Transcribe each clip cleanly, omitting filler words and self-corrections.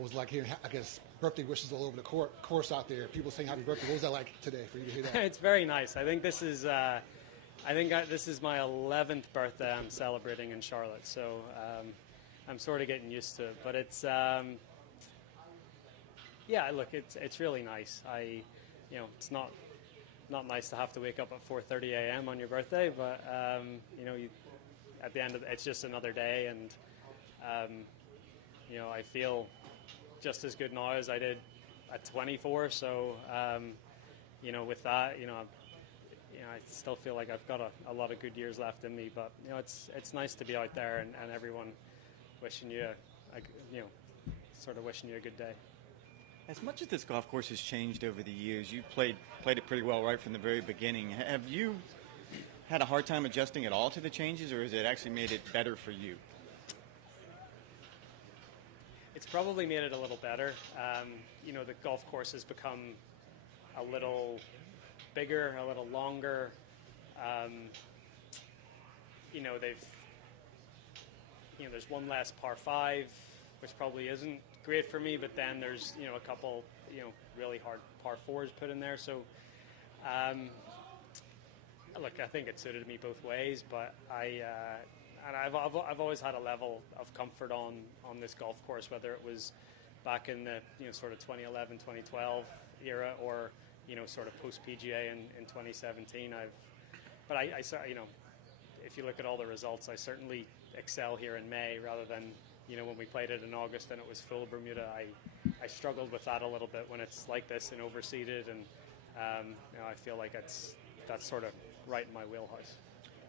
What was it like hearing, I guess, birthday wishes all over the course out there? People saying happy birthday. What was that like today for you to hear that? It's very nice. I think this is this is my 11th birthday I'm celebrating in Charlotte, so I'm sort of getting used to it. But it's yeah, look, it's really nice. It's not nice to have to wake up at 4:30 a.m. on your birthday, but at the end of it's just another day, and I feel just as good now as I did at 24. So with that, I still feel like I've got a lot of good years left in me. But it's nice to be out there and everyone wishing you sort of wishing you a good day. As much as this golf course has changed over the years, you played it pretty well right from the very beginning. Have you had a hard time adjusting at all to the changes, or has it actually made it better for you? It's probably made it a little better. The golf course has become a little bigger, a little longer. There's one less par 5, which probably isn't great for me, but then there's a couple really hard par 4s put in there. So look, I think it suited me both ways, but I've always had a level of comfort on this golf course, whether it was back in the sort of 2011, 2012 era, or sort of post PGA in 2017. If you look at all the results, I certainly excel here in May rather than when we played it in August and it was full Bermuda. I struggled with that a little bit when it's like this and overseeded, and I feel like that's sort of right in my wheelhouse.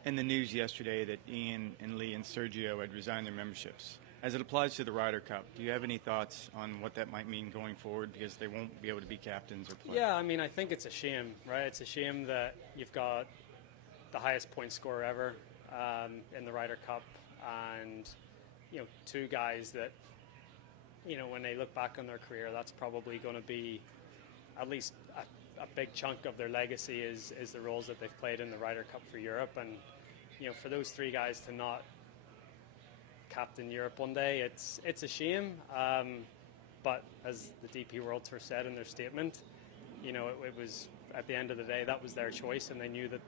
And the news yesterday that Ian and Lee and Sergio had resigned their memberships. As it applies to the Ryder Cup, do you have any thoughts on what that might mean going forward, because they won't be able to be captains or play? Yeah, I think it's a shame, right? It's a shame that you've got the highest point scorer ever in the Ryder Cup, and two guys that when they look back on their career, that's probably going to be at least a big chunk of their legacy is the roles that they've played in the Ryder Cup for Europe. And for those three guys to not captain Europe one day, it's a shame. But as the DP World Tour said in their statement, it was, at the end of the day, that was their choice, and they knew that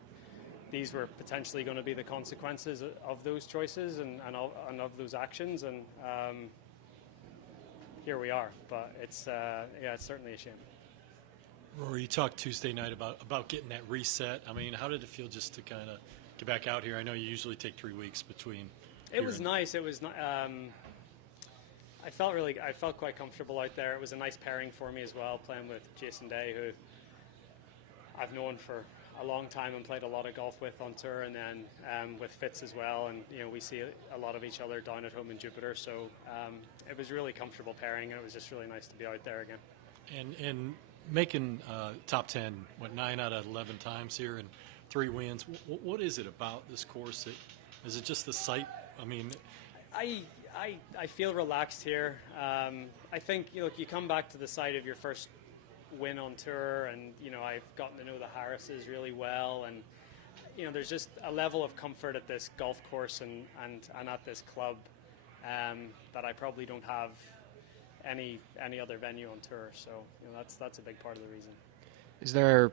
these were potentially going to be the consequences of those choices and of those actions. And here we are. But it's certainly a shame. Rory, you talked Tuesday night about getting that reset. How did it feel just to kind of get back out here? I know you usually take 3 weeks between. It was nice. It was. I felt quite comfortable out there. It was a nice pairing for me as well, playing with Jason Day, who I've known for a long time and played a lot of golf with on tour, and then with Fitz as well. And we see a lot of each other down at home in Jupiter. So it was really comfortable pairing, and it was just really nice to be out there again. And making top 10, 9 out of 11 times here and 3 wins. What is it about this course? Is it just the site? I feel relaxed here. I think you come back to the site of your first win on tour, and I've gotten to know the Harrises really well, and there's just a level of comfort at this golf course and at this club that I probably don't have any other venue on tour. So that's a big part of the reason. Is there,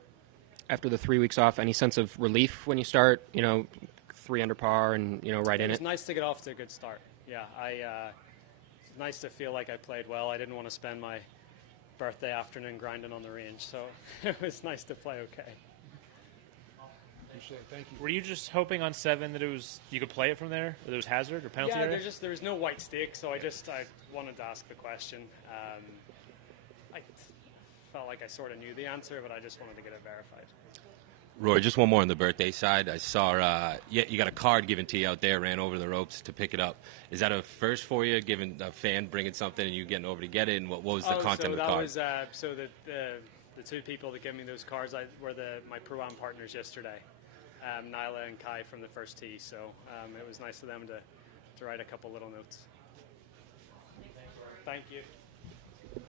after the 3 weeks off, any sense of relief when you start 3 under par and right in it? It's nice to get off to a good start. Yeah, it's nice to feel like I played well. I didn't want to spend my birthday afternoon grinding on the range, so it was nice to play okay. Appreciate it. Thank you. Were you just hoping on 7 that you could play it from there, or there was hazard or penalty area? Yeah, there was no white stake, so I wanted to ask the question. I felt like I sort of knew the answer, but I just wanted to get it verified. Roy, just one more on the birthday side. I saw you got a card given to you out there, ran over the ropes to pick it up. Is that a first for you, given a fan bringing something and you getting over to get it? And what was the content of the card? So the two people that gave me those cards were my Pro-Am partners yesterday, Nyla and Kai from the first tee. So it was nice of them to write a couple little notes. Thank you.